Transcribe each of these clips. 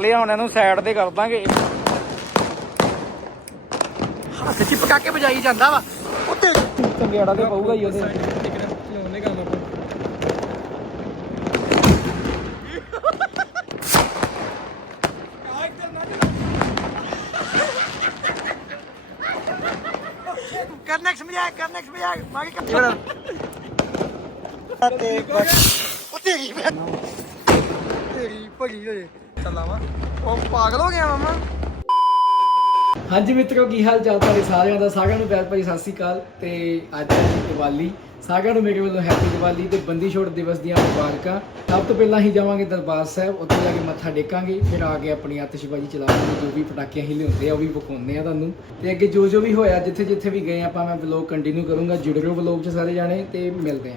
ਲਿਆ ਹੁਣ ਇਹਨੂੰ ਸਾਈਡ ਤੇ ਕਰ ਦਾਂਗੇ। ਹੱਥ ਚ ਪਟਾਕੇ ਵਜਾਈ ਜਾਂਦਾ ਵਾ। ਉੱਤੇ ਚੰਗਿਆੜਾ ਤੇ ਪਊਗਾ ਹੀ ਉਹਦੇ। ਚਲਾਉਂਦੇ ਕੰਮ ਆਪਾਂ ਕਰਨੈਕਸ ਸਮਝਾ ਕਰਨੈਕਸ ਸਮਝਾ ਮਾਗੀ ਕਰ ਤੇ ਉੱਤੇ ਗਈ ਤੇਰੀ ਭਗੀ ਹੋਏ। ਚੱਲਾਵਾ ਉਹ ਪਾਗਲ ਹੋ ਗਿਆ ਮਾਮਾ। ਹਾਂਜੀ ਮਿੱਤਰੋ, ਕੀ ਹਾਲ ਚਾਲ ਤੁਹਾਡੇ ਸਾਰਿਆਂ ਦਾ? ਸਾਰਿਆਂ ਨੂੰ ਪਿਆਰ ਭਰੀ ਸਤਿ ਸ੍ਰੀ ਅਕਾਲ ਤੇ ਅੱਜ ਹੈ ਜੀ ਦੀਵਾਲੀ। ਸਾਰਿਆਂ ਨੂੰ ਮੇਰੇ ਵੱਲੋਂ ਹੈਪੀ ਦੀਵਾਲੀ ਤੇ ਬੰਦੀ ਛੋੜ ਦਿਵਸ ਦੀਆਂ ਮੁਬਾਰਕਾਂ। ਸਭ ਤੋਂ ਪਹਿਲਾਂ ਹੀ ਜਾਵਾਂਗੇ ਦਰਬਾਰ ਸਾਹਿਬ, ਉੱਥੇ ਜਾ ਕੇ ਮੱਥਾ ਟੇਕਾਂਗੇ। ਫਿਰ ਆ ਕੇ ਆਪਣੀ ਆਤਿਸ਼ਬਾਜ਼ੀ ਚਲਾਵਾਂਗੇ, ਜੋ ਵੀ ਪਟਾਕੇ ਅਸੀਂ ਲਿਆਉਂਦੇ ਆ, ਉਹ ਵੀ ਵਿਖਾਉਂਦੇ ਆ ਤੁਹਾਨੂੰ। ਤੇ ਅੱਗੇ ਜੋ ਜੋ ਵੀ ਹੋਇਆ ਜਿੱਥੇ ਜਿੱਥੇ ਵੀ ਗਏ ਆਪਾਂ ਮੈਂ ਵਲੌਗ ਕੰਟੀਨਿਊ ਕਰੂੰਗਾ। ਜੁੜੇ ਰਹੋ ਵਲੌਗ 'ਚ ਸਾਰੇ ਜਾਣੇ ਤੇ ਮਿਲਦੇ ਆ।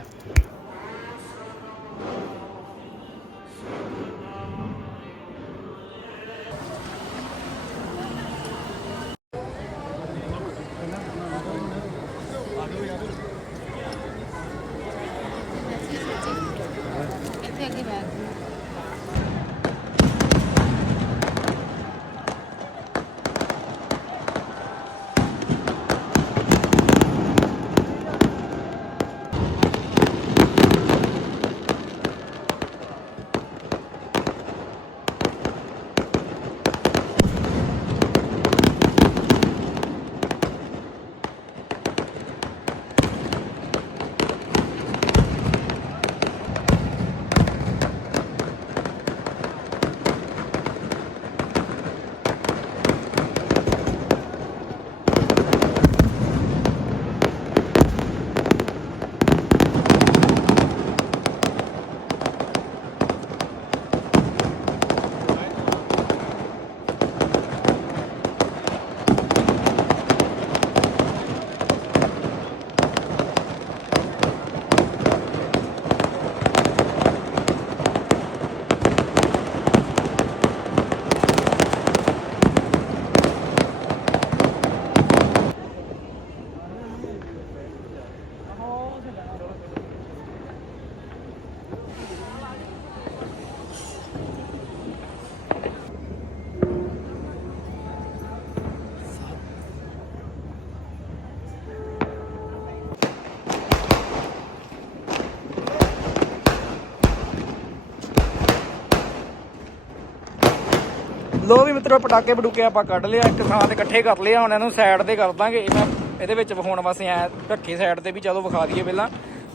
ਲੋ ਵੀ ਮਿੱਤਰੋ ਪਟਾਕੇ ਪਟੂਕੇ ਆਪਾਂ ਕੱਢ ਲਿਆ ਇੱਕ ਥਾਂ ਤੇ ਇਕੱਠੇ ਕਰ ਲਿਆ ਹੁਣ ਇਹਨੂੰ ਸਾਈਡ ਤੇ ਕਰ ਦਾਂਗੇ। ਮੈਂ ਇਹਦੇ ਵਿੱਚ ਵਿਖਾਉਣ ਵਾਸਤੇ ਐ ਰੱਖੀ ਸਾਈਡ ਤੇ ਵੀ ਚਲੋ ਵਿਖਾ ਦਈਏ ਪਹਿਲਾਂ।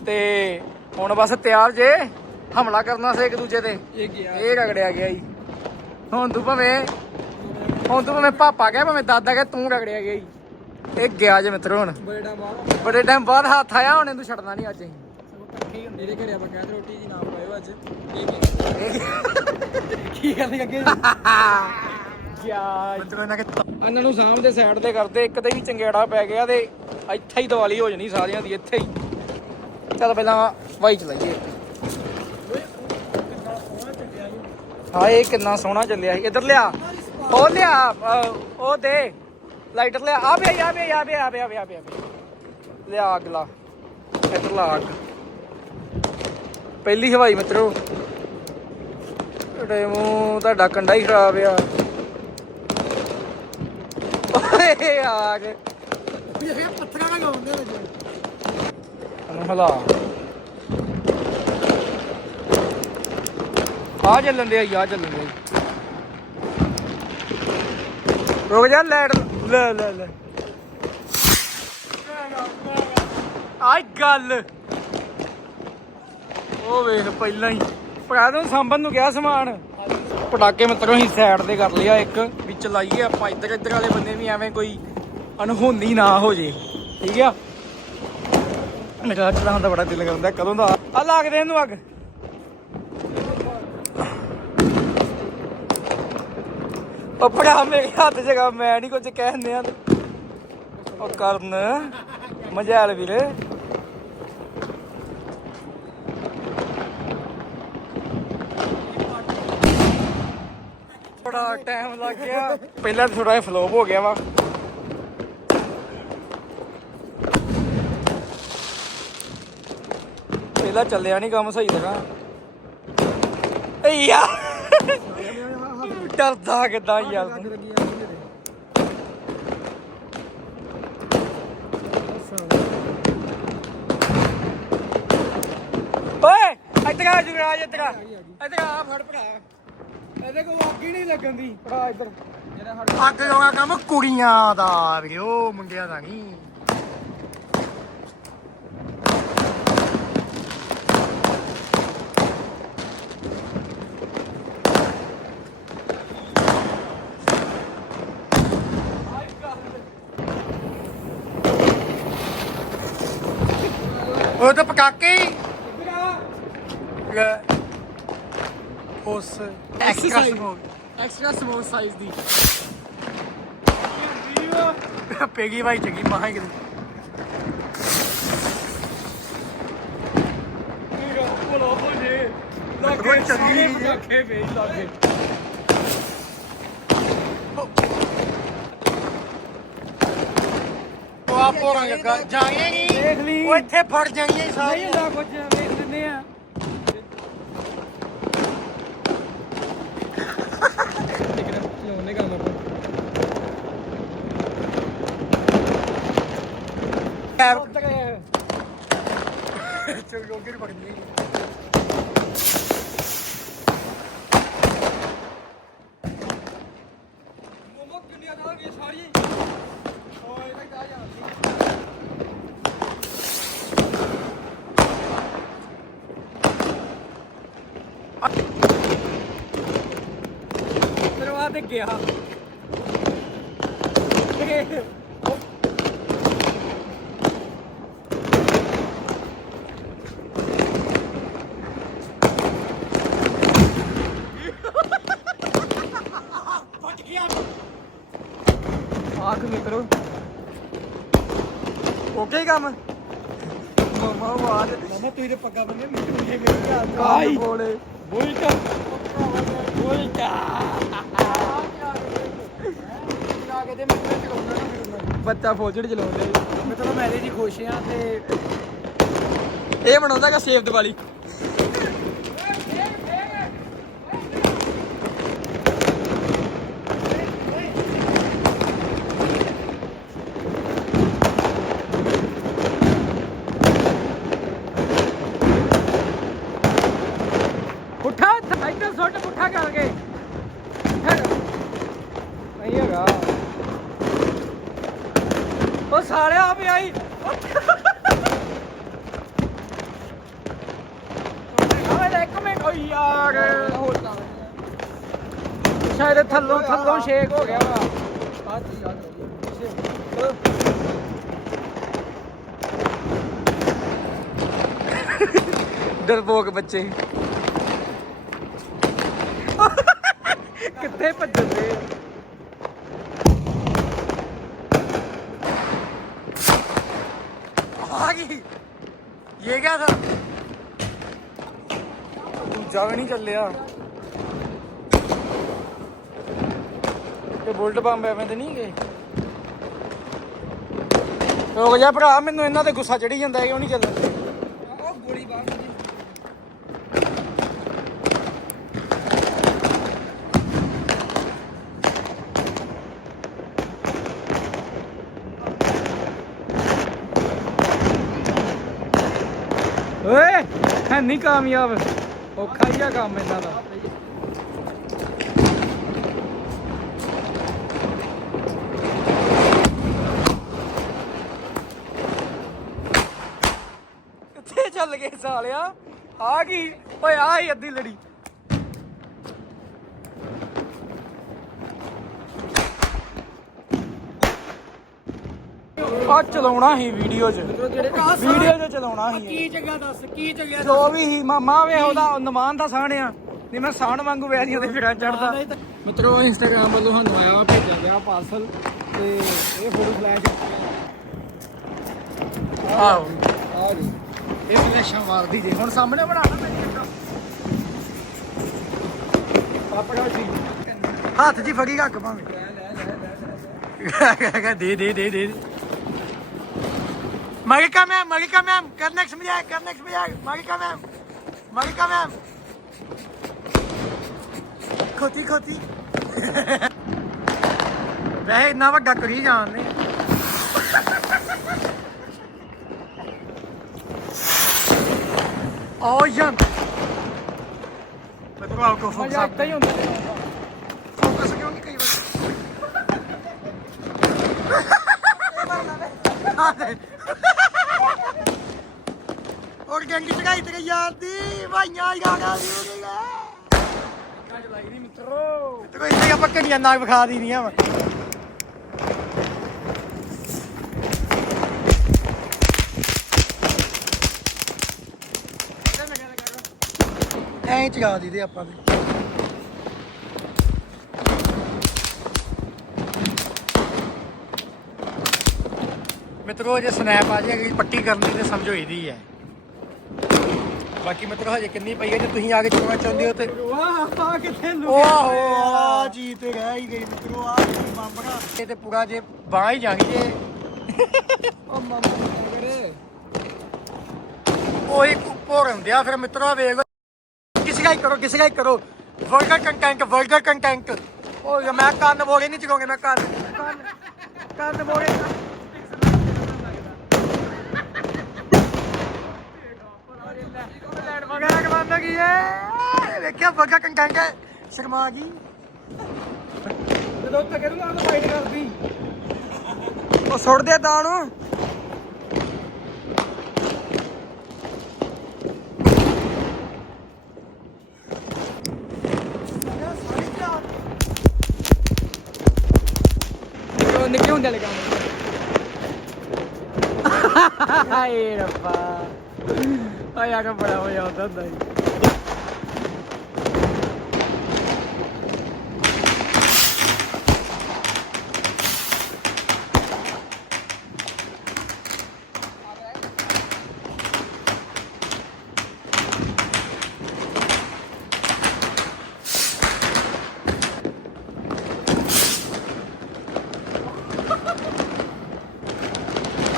ਤੇ ਹੁਣ ਬਸ ਤਿਆਰ ਜੇ ਹਮਲਾ ਕਰਨਾ ਸੀ ਇੱਕ ਦੂਜੇ ਤੇ। ਇਹ ਗਿਆ ਰਗੜਿਆ ਗਿਆ ਜੀ। ਹੁਣ ਤੂੰ ਭਾਵੇਂ ਹੁਣ ਤੂੰ ਭਾਵੇਂ ਪਾਪਾ ਕਹਿ ਭਾਵੇਂ ਦਾਦਾ ਕਹਿ ਤੂੰ ਰਗੜਿਆ ਗਿਆ ਜੀ। ਇਹ ਗਿਆ ਜੇ ਮਿੱਤਰੋ ਹੁਣ। ਬੜੇ ਟਾਈਮ ਬਾਅਦ ਹੱਥ ਆਇਆ ਹੁਣ ਇਹਨੂੰ ਛੱਡਣਾ ਨਹੀਂ ਅੱਜ ਅਸੀਂ। ਹੀ ਹੁੰਦੇ ਨੇ ਘਰੇ ਆਪਾਂ ਕਹਿੰਦੇ ਰੋਟੀ ਦੀ ਨਾ ਪਾਇਓ ਅੱਜ। ਕੀ ਕਰਨੀ ਅੱਗੇ? ਇਹਨਾਂ ਕੇ ਇਹਨਾਂ ਨੂੰ ਸਾਹਮਣੇ ਸਾਈਡ ਤੇ ਕਰਦੇ ਇੱਕ ਤੇ ਹੀ ਚੰਗੇੜਾ ਪੈ ਗਿਆ ਤੇ ਇੱਥੇ ਹੀ ਦੀਵਾਲੀ ਹੋ ਜਣੀ ਸਾਰਿਆਂ ਦੀ ਇੱਥੇ ਹੀ। ਚੱਲ ਪਹਿਲਾਂ ਵਾਈ ਚਲਾਈਏ। ਹਾਏ ਕਿੰਨਾ ਸੋਹਣਾ ਚੱਲਿਆ ਸੀ। ਇਧਰ ਲਿਆ। ਉਹ ਲਿਆ ਉਹ ਦੇ। ਲਾਈਟਰ ਲਿਆ। ਆ ਪਿਆ ਆ ਪਿਆ ਆ ਪਿਆ ਆ ਪਿਆ ਆ ਪਿਆ। ਲਿਆ ਅਗਲਾ। ਇਧਰ ਲਾ ਅੱਗ। ਪਹਿਲੀ ਹਵਾਈ ਮਿੱਤਰੋ। ਤੁਹਾਡੇ ਤੁਹਾਡਾ ਕੰਡਾ ਹੀ ਖਰਾਬ ਆ। ਓਏ, ਆ ਕੇ ਇਹ ਪੱਥਰਾਂ ਨਾਲ ਗਾਉਂਦੇ ਨੇ ਉਹਨੂੰ ਹਲਾ ਆ ਚੱਲਣ ਦੇ ਆ ਚੱਲਣ ਦੇ। ਰੁਕ ਜਾ, ਲੈਟ। ਲੈ ਲੈ ਲੈ। ਆਈ ਗੱਲ। ਉਹ ਵੇਖ ਪਹਿਲਾਂ ਹੀ। ਭਰਾ ਨੂੰ ਸਾਂਭਣ ਨੂੰ ਗਿਆ ਸਮਾਨ? ਪਟਾਕੇ ਮਿੱਤਰੋਂ ਹੀ ਸਾਈਡ ਤੇ ਕਰ ਲਿਆ ਇੱਕ। ਵੀ ਚਲਾਈਏ ਆਪਾਂ ਇੱਧਰ ਇੱਧਰ ਵਾਲੇ ਬੰਦੇ ਵੀ ਐਵੇਂ ਕੋਈ ਅਨਹੋਨੀ ਨਾ ਹੋ ਜੇ। ਠੀਕ ਆ? ਮੇਰਾ ਚਲਾਉਣ ਦਾ ਬੜਾ ਦਿਲ ਕਰਦਾ, ਕਦੋਂ ਦਾ? ਆ ਲਾ ਇਹਨੂੰ ਅੱਗ। ਉਹ ਭਰਾ, ਮੇਰੇ ਹੱਥ ਜਗਾ ਮੈਂ ਨਹੀਂ ਕੁਝ ਕਹਿੰਦੇ ਆ ਉਹ ਕਰਨ। ਮਜਾਲ ਵੀਰੇ। ਬੜਾ ਟਾਈਮ ਲੱਗ ਗਿਆ ਪਹਿਲਾਂ ਥੋੜਾ ਜਿਹਾ ਫਲੋਪ ਹੋ ਗਿਆ ਵਾ ਪਹਿਲਾਂ ਚੱਲਿਆ ਨਹੀਂ ਕੰਮ ਸਹੀ ਤਰ੍ਹਾਂ ਏ ਯਾ ਡਰਦਾ ਕਿੱਦਾਂ ਯਾਰ ਤੂੰ? ਲੱਗੀ ਆ ਮੇਰੇ ਓਏ ਇੱਧਰ ਆ ਜੁਗਰਾਜ ਇੱਧਰ ਆ ਇੱਧਰ ਆ ਫੜ ਭਰਾ ਇਹਦੇ ਕੋ ਅੱਗ ਹੀ ਨਹੀਂ ਲੱਗਣ ਦੀ। ਇੱਧਰ। ਜਿਹੜਾ ਹੜ ਅੱਗ ਲਾਉਣਾ ਕੰਮ ਕੁੜੀਆਂ ਦਾ ਵੀਰੋ ਮੁੰਡਿਆਂ ਦਾ ਨਹੀਂ। ਉਹ ਤਾਂ ਪਕਾਕੇ ਹੀ। ਲੈ। ਉਸ extra smoke extra small size ਦੀ ਪੈਗੀ ਭਾਈ ਚੰਗੀ ਮਾਹਾਂ ਕਿਤੇ ਕੋਈ ਚੰਗੀ ਨਹੀਂ ਜੀ। ਅੱਖੇ ਵੇਚ ਲਾਗੇ ਉਹ ਆਪੋ ਰੰਗ ਲੱਗਾ ਜਾਈਏ ਨਹੀਂ ਦੇਖ ਲਈ। ਉਹ ਇੱਥੇ ਫੜ ਜਾਈਏ ਨਹੀਂ ਸਾਰੀਆਂ ਹੁੰਦਾ ਕੁਝ ਵੇਖ ਲੈਂਦੇ ਆ ਚਲਾਉਣੇ ਕੰਮ ਆਪਾਂ ਪੈਰ ਉੱਧਰ ਨੂੰ ਫੜਨੀ ਮੋਮੋ ਦੁਨੀਆ ਦਾ ਇਹ ਸਾਰੀ ਓਏ ਇਹ ਤਾਂ ਜਾਂਦੀ ਤੇ ਗਿਆ ਇਹ ਆਖ ਮਿੱਤਰੋ ਓਕੇ ਕੰਮ। ਮਾਮਾ ਵਾਦ ਮਾਮਾ ਤੂੰ ਇਹਦੇ ਪੱਗਾ ਬੰਨੇ ਇਹ ਮੇਰੇ ਧਿਆਨ ਆਈ। ਬੋਲੇ। ਬੋਲਟਾ ਬੋਲਟਾ ਬੱਚਾ ਫੌਜੜ ਚਲਾਉਂਦੇ। ਮੈਂ ਤਾਂ ਮੈਰਿਜ ਹੀ ਖੁਸ਼ ਆ ਤੇ ਇਹ ਬਣਾਉਂਦਾਗਾ ਸੇਵ ਦੀਵਾਲੀ ਪੁੱਠਾ ਇੱਧਰ ਸੁੱਟ ਪੁੱਠਾ ਕਰਕੇ ਪੁੱਠਾ ਕਰ ਨਹੀਂ ਹੈਗਾ ਉਹ ਸਾਲਿਆ ਵੀ ਆਈ ਆਵੇ ਇੱਕ ਮਿੰਟ ਓ ਯਾਰ ਸ਼ਾਇਦ ਥੱਲੋਂ ਥੱਲੋਂ ਸ਼ੇਕ ਹੋ ਗਿਆ ਵਾ ਡਰਪੋਕ ਬੱਚੇ ਕਿੱਥੇ ਭੱਜਣ ਦੇ ਆ ਗਈ ਇਹ ਕਿਆ ਥਾ ਦੂਜਾ ਵੀ ਨਹੀਂ ਚੱਲਿਆ ਤੇ ਬੁਲਟ ਬੰਬ ਐਵੇਂ ਤੇ ਨਹੀਂ ਗਏ ਰੁਕ ਜਾ ਭਰਾ ਮੈਨੂੰ ਇਹਨਾਂ ਤੇ ਗੁੱਸਾ ਚੜੀ ਜਾਂਦਾ ਕਿਉਂ ਨਹੀਂ ਚੱਲਦਾ? ਉਹ ਗੋਲੀ ਬਾਹਰ ਓਏ ਹੈ ਨਹੀਂ ਕਾਮਯਾਬ। ਔਖਾ ਹੀ ਆ ਕੰਮ ਇਹਨਾਂ ਦਾ। ਸਾਲਿਆ ਆ ਗਈ ਓਏ ਆ ਹੀ ਅੱਧੀ ਲੜੀ। ਆ ਚਲਾਉਣਾ ਸੀ ਵੀਡੀਓ 'ਚ। ਵੀਡੀਓ 'ਚ ਚਲਾਉਣਾ ਸੀ। ਕੀ ਚੰਗਾ ਦੱਸ ਕੀ ਚੰਗਾ ਜੋ ਵੀ ਸੀ ਮਾਮਾ ਵੇ ਉਹਦਾ ਨਮਾਨ ਦਾ ਸਾਣ ਆ ਨਹੀਂ ਮੈਂ ਸਾਣ ਵਾਂਗੂ ਵੈਰੀਆਂ ਦੇ ਫਿਰਾਂ ਚੜਦਾ ਮਿੱਤਰੋ ਇੰਸਟਾਗ੍ਰਾਮ ਵੱਲੋਂ ਸਾਨੂੰ ਆਇਆ ਭੇਜਿਆ ਗਿਆ ਪਾਰਸਲ ਤੇ ਇਹ ਫੋਟੋ ਫਲੈਸ਼ ਆਹੋ। ਆ ਜੀ। ਇਹ ਫਲੈਸ਼ਾਂ ਮਾਰਦੀ ਜੇ ਹੁਣ ਸਾਹਮਣੇ ਬਣਾਣਾ ਮੈਂ ਪਾਪੜਾ ਜੀ ਹੱਥ 'ਚ ਹੀ ਫੜੀ ਰੱਖ ਭਾਵੇਂ ਦੇ ਦੇ ਦੇ ਦੇ Marika ma'am, Marika ma'am, come next me, come next me, Marika ma'am, Marika ma'am. ਖੋਤੀ ਖੋਤੀ ਵੈਸੇ ਇੰਨਾ ਵੱਡਾ ਕਰੀ ਜਾਣਦੇ ਆਓ ਯਾਰ ਮੈਂ ਤਾਂ ਆਪਕੋ ਫੋਕਸ ਮਜ਼ਾ ਇੱਦਾਂ ਹੀ ਹੁੰਦਾ ਫੋਕਸ ਕਿਉਂ ਨਹੀਂ ਕਈ ਵਾਰ ਔਰ ਗੰਗੀ ਚੜਾਈ ਤੇ ਯਾਰ ਦੀ ਭਾਈਆਂ ਯਾਰਾਂ ਦੀ ਉਹਦੀ ਅੱਜ ਲਾਈ ਦੀ ਮਿੱਤਰੋ ਤੇ ਕੋਈ ਇੱਥੇ ਆਪਾਂ ਘੜੀਆਂ ਨਾਗ ਵਿਖਾ ਦੀਨੀਆਂ ਵਾ ਐਂ ਚਗਾ ਦੀਦੇ ਆਪਾਂ ਤੇ ਮਿੱਤਰੋ ਜੇ ਸਨੈਪ ਆ ਜਾਏਗੀ ਪੱਟੀ ਕਰਨੀ ਤੇ ਸਮਝੋ ਇਹਦੀ ਹੈ। ਬਾਕੀ ਮਿੱਤਰੋ ਹਜੇ ਕਿੰਨੀ ਪਈ ਹੈ ਜੇ ਤੁਸੀਂ ਆ ਕੇ ਚੁਣਨਾ ਚਾਹੁੰਦੇ ਹੋ ਤੇ ਵਾਹ ਆ ਕਿੱਥੇ ਲੁਕ ਓਹੋ ਆ ਜੀ ਤੇ ਰਹਿ ਹੀ ਗਈ ਮਿੱਤਰੋ ਆ ਬੰਬੜਾ ਇਹ ਤੇ ਪੂਰਾ ਜੇ ਬਾਹ ਹੀ ਜਾਣੀ ਜੇ। ਉਹ ਮਾਮਾ ਕਰੇ ਉਹੀ ਭੋਰ ਹੁੰਦੇ ਆ ਫਿਰ ਮਿੱਤਰੋ ਵੇਖ ਦਾ ਹੀ ਕਰੋ ਕਿਸੇ ਦਾ ਹੀ ਕਰੋ ਵਰਗਰ ਕੰਟੈਂਟ ਵਰਗਰ ਕੰਟੈਂਟ ਉਹ ਮੈਂ ਕੰਨ ਬੋਲੇ ਨਹੀਂ ਚਗੋਗੇ ਮੈਂ ਕੰਨ। ਕੰਨ ਬੋਲੇ ਲੈਣ ਵਗੈਰਾ ਕਮਾਂਦਾ ਕੀ ਹੈ ਵੇਖਿਆ ਵਰਗਰ ਕੰਟੈਂਟ ਸ਼ਰਮਾ ਗਈ। ਜਦੋਂ ਉੱਤੇ ਕਹਿੰਦਾ ਨਾ ਫਾਈਟ ਕਰਦੀ? ਉਹ ਸੁੱਟ ਦੇ ਤਾਂ ਨੂੰ ਉਹ ਨਿੱਕੇ ਹੁੰਦੇ ਵਾਲੇ ਕੰਮ ਹਾਏ ਰੱਬਾ ਆਇਆ ਯਾਰ ਬੜਾ ਹੋ ਜਾਂਦਾ ਹੁੰਦਾ ਸੀ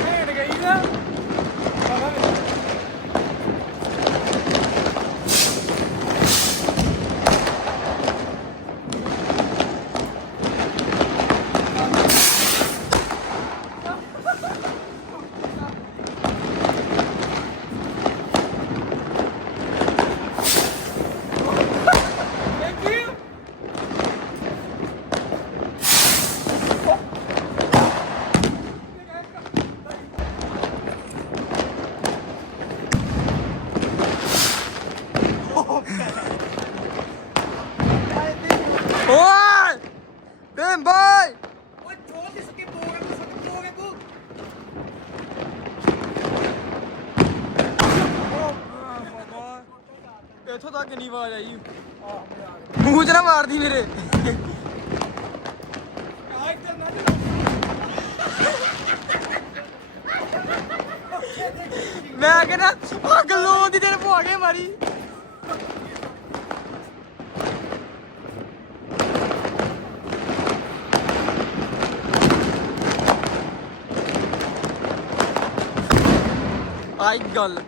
ਹੇਠ ਗਈ ਨਾ ਓਏ ਬੇਮ ਬਾਈ ਓਏ ਚੋਲ ਦੀ ਸਕੀ ਪੋਗੇ ਤੂੰ ਸਕੀ ਪੋਗੇ ਤੂੰ ਇੱਥੋਂ ਆਵਾਜ਼ ਆਈ? ਮੂੰਹ 'ਚ ਨਾ ਮਾਰਦੀ ਮੇਰੇ ਮੈਂ ਕਹਿੰਦਾ ਆ ਗੱਲੋਂ ਦੀ ਤੇਰੇ ਭੁਆ ਕੇ ਮਾਰੀ ਆਈ ਗੱਲ।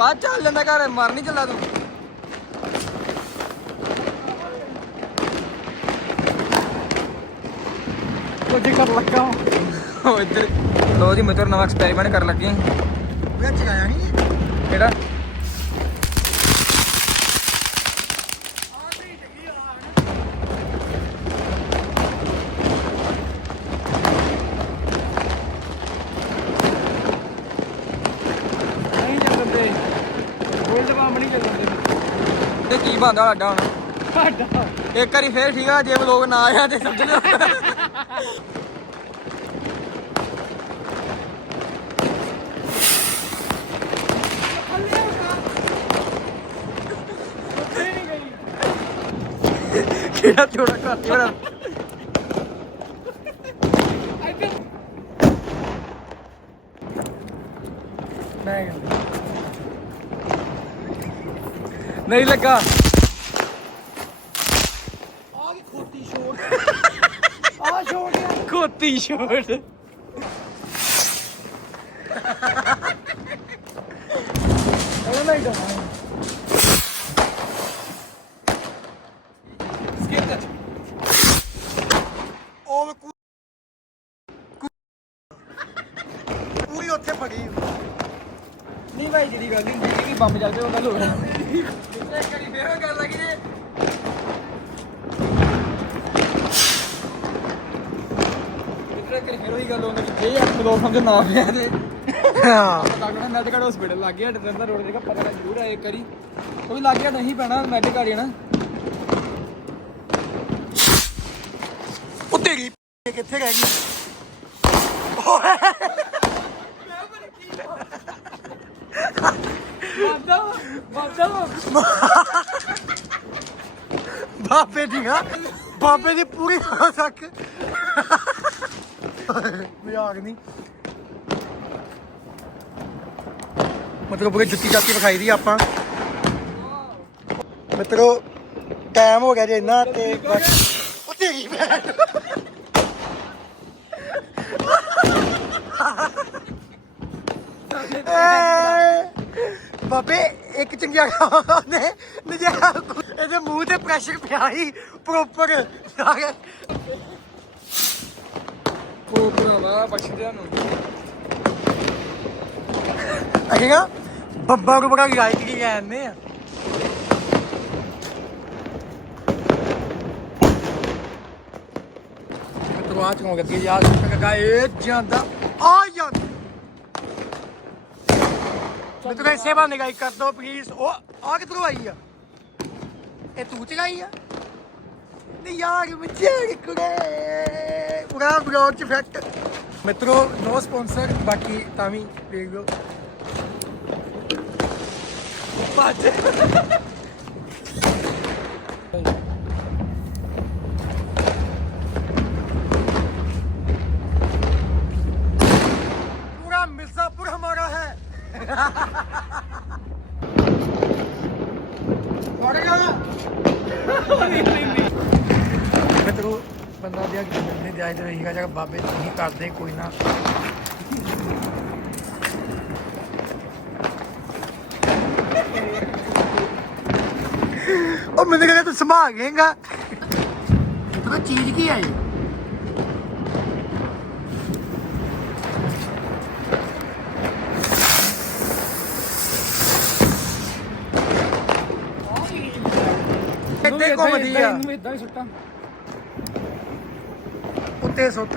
ਪਾ ਚੱਲ ਜਾਂਦਾ ਘਰ ਮਰ ਨਹੀਂ ਚੱਲਾ ਤੂੰ ਕੁਝ ਕਰ ਲੱਗਾ ਉਹ ਇੱਧਰ ਲੋ ਜੀ ਮਿੱਤਰ ਨਵਾਂ ਐਕਸਪੈਰੀਮੈਂਟ ਕਰਨ ਲੱਗੇ ਵਿੱਚ ਆਇਆ ਨਹੀਂ ਕਿਹੜਾ ਨਹੀਂ ਚੱਲਦੇ ਗੋਲਡ ਬੰਬ ਨਹੀਂ ਚੱਲਦੇ ਤੇ ਕੀ ਬੰਦਾ ਸਾਡਾ ਹੁਣ? ਸਾਡਾ? ਇੱਕ ਵਾਰੀ ਫੇਰ ਠੀਕ ਆ ਜੇ ਲੋਕ ਨਾ ਆਇਆ ਤੇ ਸਮਝ ਲਿਓ। ਉੱਥੇ ਨਹੀਂ ਗਈ ਕਿਹੜਾ ਥੋੜਾ ਘੱਟ ਹੋਣਾ ਨਹੀਂ ਲੱਗਾ। ਆ ਕੀ ਖੋਤੀ ਸ਼ੋਟ ਆ ਸ਼ੋਟ ਖੋਤੀ ਸ਼ੋਟ ਉਹ ਨਹੀਂ ਦਾ ਸਕਿਪ ਕਰ ਉਹ ਪੂਰੀ ਉੱਥੇ ਫੜੀ ਨਹੀਂ ਭਾਈ ਜਿਹੜੀ ਗੱਲ ਨਹੀਂ ਜਿਹੜੀ ਬੰਬ ਚੱਲਦੇ ਉਹ ਗੱਲ ਹੋ ਨਾ ਪਿਆ ਤੇ। ਹਾਂ। ਲੱਗਣਾ ਮੈਡੀਕਲ ਹਸਪੀਟਲ ਲੱਗ ਗਿਆ ਡੰਦਰ ਰੋਡ ਦੇ ਪਤਾ ਲੱਗ ਇੱਕ ਵਾਰੀ। ਉਹ ਵੀ ਲੱਗ ਗਿਆ ਨਹੀਂ ਪੈਣਾ ਮੈਡੀਕਲ ਹੀ ਨਾ। ਉਹ ਤੇਰੀ ਕਿੱਥੇ ਰਹਿ ਗਈ? ਬਾਦਾ ਬਾਦਾ ਬਾਬੇ ਦੀ ਹਾਂ ਬਾਬੇ ਦੀ ਪੂਰੀ ਸਕ ਮਜ਼ਾਕ ਨਹੀਂ। ਮਤਲਬ ਪੂਰੀ ਜੁੱਤੀ ਜਾਤੀ ਵਿਖਾਈ ਦੀ ਆਪਾਂ। ਮਿੱਤਰੋ ਟਾਈਮ ਹੋ ਗਿਆ ਜੇ ਇੰਨਾ ਤੇ ਬਸ। ਉਹ ਤੇਰੀ ਭੈਣ। ਬਾਬੇ ਇੱਕ ਚੰਗਿਆ ਨੇ ਨਜਾ ਇਹਦੇ ਮੂੰਹ ਤੇ ਪ੍ਰੈਸ਼ਰ ਪਿਆ ਹੀ ਪ੍ਰੋਪਰ ਉਹ ਭਰਾਵਾ ਬਖਸ਼ਦਿਆਂ ਨੂੰ ਅਗੇਗਾ ਬੱਬਾ ਨੂੰ ਬੜਾ ਗਾਇਕ ਕੀ ਕਹਿੰਦੇ ਆ। ਤਵਾ ਚੋਂ ਗੱਦੀ ਯਾਰ ਕਗਾ ਇਹ ਜਾਂਦਾ, ਆ ਜਾਂਦਾ। ਮੈਂ ਤਾਂ ਇਸੇ ਬਾਨੇ ਕਰ ਦੋ ਪਲੀਜ਼ ਉਹ ਆ ਕਿੱਥੋਂ ਆਈ ਆ? ਇਹ ਤੂੰ ਚਗਾਈ ਆ? ਨਹੀਂ ਯਾਰ ਮਚਾੜ ਕੁੜੇ। ਪੂਰਾ ਬਲੌਗ ਚ ਫੈਕਟ ਮਿੱਤਰੋ ਨੋ ਸਪਾਂਸਰ ਬਾਕੀ ਤਾਂ ਵੀ ਵੇਖ ਲਓ। ਭੱਜ पूरा मिर्जापुर हमारा है पड़ेगा ਮਿੱਤਰੋ ਬੰਦਾ ਦਿਆ ਕਿ ਬੰਦੇ ਦਿਆ ਤੇ ਰਹੀਗਾ ਜਗਾ ਬਾਬੇ ਤੁਸੀਂ ਕਰਦੇ ਕੋਈ ਨਾ ਉਹ ਮੈਨੂੰ ਕਹਿੰਦਾ ਤੂੰ ਸੰਭਾਲ ਗਏਗਾ ਤੂੰ ਚੀਜ਼ ਕੀ ਹੈ ਇਹ? ਇੱਥੇ ਘੁੰਮਦੀ ਆ? ਇਹਨੂੰ ਇਦਾਂ ਹੀ ਸੁੱਟਾਂ। ਉੱਤੇ ਸੁੱਟ।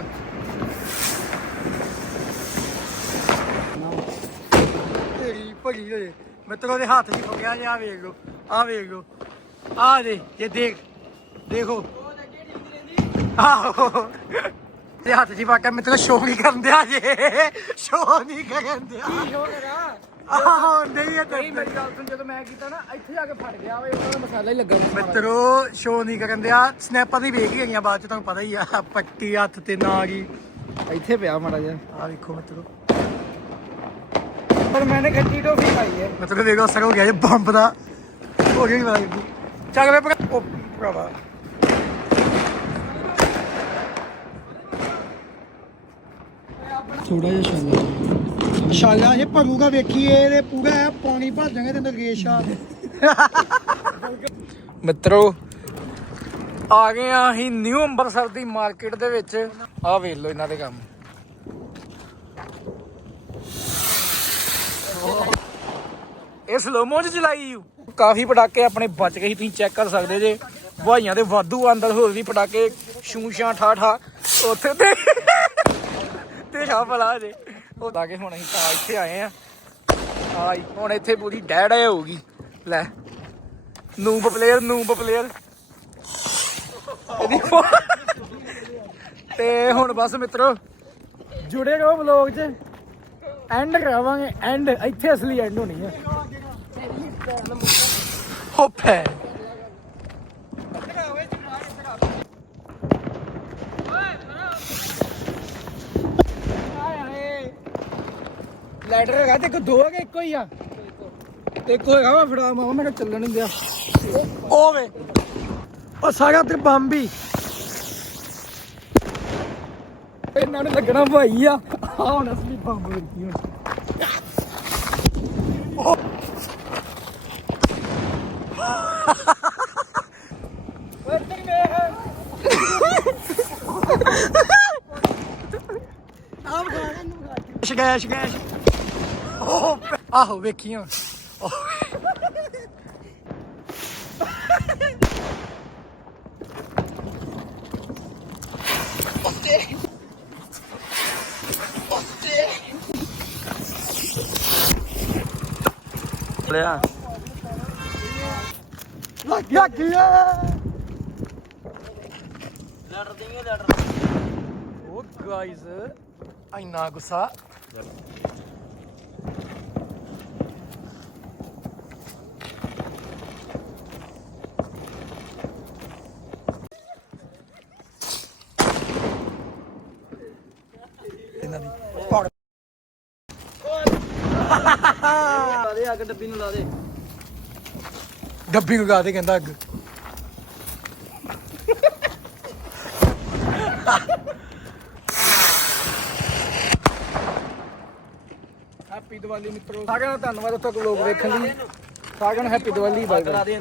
ਤੇਰੀ ਭਲੀ ਹੋਏ। ਮਿੱਤਰੋ ਦੇ ਹੱਥ 'ਚ ਫਗਿਆ ਜੇ ਵੇਖ ਲੋ ਆ ਵੇਖ ਲੋ ਆ ਦੇ ਇਹ ਦੇਖ ਦੇਖੋ। ਆਹੋ। ਤੇ ਹੱਥ 'ਚ ਫਾਕਾ ਮਿੱਤਰੋ ਸ਼ੋਅ ਨਹੀਂ ਕਰਨ ਦਿਆ ਜੇ। ਸ਼ੋਅ ਨਹੀਂ ਕਰਨ ਦਿਆ। ਹੋ ਗਿਆ ਆਹੋ ਨਹੀਂ ਇਹ ਨਹੀਂ ਮੇਰੀ ਗੱਲ ਸੁਣ ਜਦੋਂ ਮੈਂ ਕੀਤਾ ਨਾ ਇੱਥੇ ਜਾ ਕੇ ਫਟ ਗਿਆ ਵੇ ਉਹਨਾਂ ਦਾ ਮਸਾਲਾ ਹੀ ਲੱਗਾ। ਮਿੱਤਰੋ ਸ਼ੋਅ ਨਹੀਂ ਕਰਨ ਦਿਆ। ਸਨੈਪਾਂ ਦੀ ਵੇਖ ਹੀ ਗਈਆਂ ਬਾਅਦ ਚ ਤੁਹਾਨੂੰ ਪਤਾ ਹੀ ਆ ਪੱਟੀ ਹੱਥ ਤੇ ਨਾ ਆ ਗਈ। ਇੱਥੇ ਪਿਆ ਮਾੜਾ ਜਿਹਾ। ਆ ਵੇਖੋ ਮਿੱਤਰੋ। ਪਰ ਮੈंने ਖੱਟੀ ਟੋਫੀ ਖਾਈ ਹੈ। ਮਤਲਬ ਦੇਖੋ ਅਸਰ ਹੋ ਗਿਆ ਜੇ ਬੰਬ ਦਾ। ਹੋ ਗਿਆ ਹੀ ਪਤਾ ਨਹੀਂ ਚੱਲ ਵੇ ਭਰਾ- ਉਹ ਭਰਾਵਾ ਥੋੜਾ ਜਿਹਾ ਸ਼ਾਲਾ ਸ਼ਾਲਾ ਜੇ ਭਰੂਗਾ ਵੇਖੀਏ ਇਹਦੇ ਪੂਰਾ ਐ ਪਾਣੀ ਭਰ ਜਾਗੇ ਤੇ ਅੰਦਰ ਰੇਸ਼ਾ ਮਿੱਤਰੋ ਆ ਗਏ ਆ ਅਸੀਂ ਨਿਊ ਅੰਮ੍ਰਿਤਸਰ ਦੀ ਮਾਰਕੀਟ ਦੇ ਵਿੱਚ ਆ ਵੇਖ ਲਓ ਇਹਨਾਂ ਦੇ ਕੰਮ ਇਹ ਸਲੋਮੋ ਚ ਚਲਾਈ ਯੂ ਕਾਫੀ ਪਟਾਕੇ ਆਪਣੇ ਬਚ ਗਏ ਸੀ, ਤੁਸੀਂ ਚੈੱਕ ਕਰ ਸਕਦੇ ਜੇ। ਵਾਈਆਂ ਦੇ ਵਾਧੂ ਅੰਦਰ ਹੋਰ ਵੀ ਪਟਾਕੇ ਸ਼ੂਸ਼ਾਂ ਠਾ ਠਾ। ਉੱਥੇ ਤੇ ਤੇ ਸ਼ਾ ਭਲਾ ਜੇ। ਉਹ ਤਾਂ ਕਿ ਹੁਣ ਅਸੀਂ ਤਾਂ ਇੱਥੇ ਆਏ ਆ। ਆਈ ਹੁਣ ਇੱਥੇ ਪੂਰੀ ਡੈੜ ਹੋਊਗੀ। ਲੈ ਨੂਬ ਪਲੇਅਰ ਨੂਬ ਪਲੇਅਰ ਇਹਦੀ ਤੇ ਹੁਣ ਬਸ ਮਿੱਤਰੋ, ਜੁੜੇ ਰਹੋ ਵਲੌਗ 'ਚ। ਐਂਡ ਕਰਾਵਾਂਗੇ ਐਂਡ ਇੱਥੇ ਅਸਲੀ ਐਂਡ ਹੋਣੀ ਹੈ ਹੋਪੇ ਲੈਟਰ ਹੈਗਾ ਤੇ ਇੱਕ ਦੋ ਹੈਗਾ ਇੱਕੋ ਹੀ ਆ। ਤੇ ਇੱਕ ਹੋਏਗਾ ਵਾ ਫੜਾ ਮਾਮਾ ਮੇਰੇ ਚੱਲਣ ਨਹੀਂ ਦਿਆ। ਓਵੇ ਉਹ ਸਾਰਾ ਤੇ ਬੰਬੀ ਇਹਨਾਂ ਨੂੰ ਲੱਗਣਾ ਭਾਈ ਆ। ਆ ਹੁਣ ਅਸਲੀ ਬੰਬ ਵੇਖੀ ਹੁਣ ਓਏ ਇੱਧਰ ਵੇਖ ਸ਼ਗੈਸ਼ ਸ਼ਗੈਸ਼ ਓਪੇ ਆਹੋ ਵੇਖੀ ਹੁਣ ਲਿਆ ਲੱਗ ਗਿਆ ਗਿਆ ਲੜਦੀ ਹੈ ਲੜ ਉਹ ਗਾਇਸ ਇੰਨਾ ਗੁੱਸਾ ਇਹਨਾਂ ਦੀ ਪੌੜ ਲਾ ਦੇ ਅੱਗ ਡੱਬੀ ਨੂੰ ਲਾ ਦੇ ਡੱਬੀ ਉਗਾ ਦੇ ਕਹਿੰਦਾ ਅੱਗ। ਹੈਪੀ ਦੀਵਾਲੀ ਮਿੱਤਰੋ, ਸਾਰਿਆਂ ਦਾ ਧੰਨਵਾਦ ਉੱਥੇ ਲੋਕ ਵੇਖਣ ਲਈ। ਸਾਰਿਆਂ ਨੂੰ ਹੈਪੀ ਦੀਵਾਲੀ ਬਾਏ ਲਾ ਦੇ